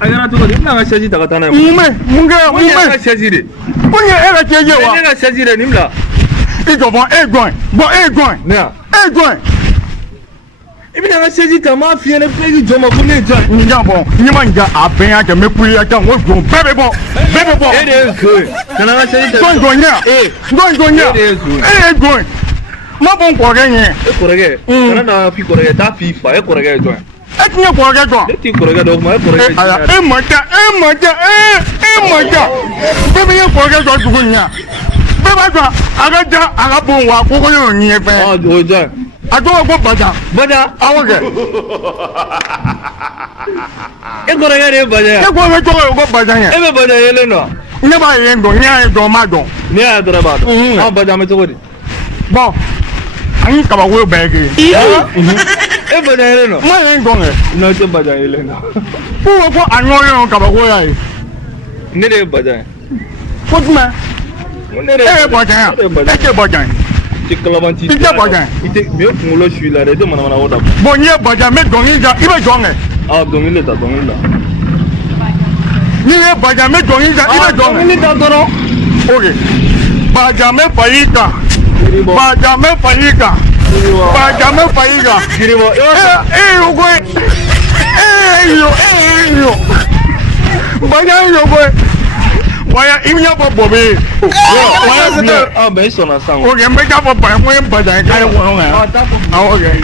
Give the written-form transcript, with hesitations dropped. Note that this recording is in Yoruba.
Agora tu pode não achar de tá catando. Munga chazire. Munga era que eu. Era chazire nimla. Ego bon egon. Né? Egon. Ibi na chazi ta ma fi na pe jo ma ku ne jo. Nya bon, nyima nja aben aka mepu ya ka wo gon bebe bon. Ere ko. Kana na chazi ta. Gongonya. Egon. Ma bon ko ga yen. E korege. Kana na fi korege ta fi fa e korege jo. Etinye ko ga gon. E ti korege do ma e korege. Moja. Bebe ye ko ga jo dugunya. Bebe jo aga bon wa ko ko yo yin pe. Ah, jo jo. Ajo go baja. Awoge. E korege re baja. E go baja yen. E be baja yele no. Ne ba yen do nya do ma do. Ne a dra ba. Ah baja me to di. Bon. Ani ka ba wo ba ge. E baja yele no. Ma yen go nge. No te baja yele no. Ko anyo yo ka ba wo ya yi. Ne de baja. Ko tuma. Ne de. Baja. E ke baja. Ti kalabanti. Ti baja. Ite me fungulo shui la de mana mana woda. Bon ye baja me donginja ibe jonge. Ah dongile ta. Ni ye baja me donginja ibe jonge. Dongile ta doro. Okay. Baja me paika. Kiribo. Ogo. Yo. Baja yo go. Waya imnya bobo be. Waya ah ben sona sang. Okay, me ka bobo mo baja kai wo nga. Ah ta. Okay.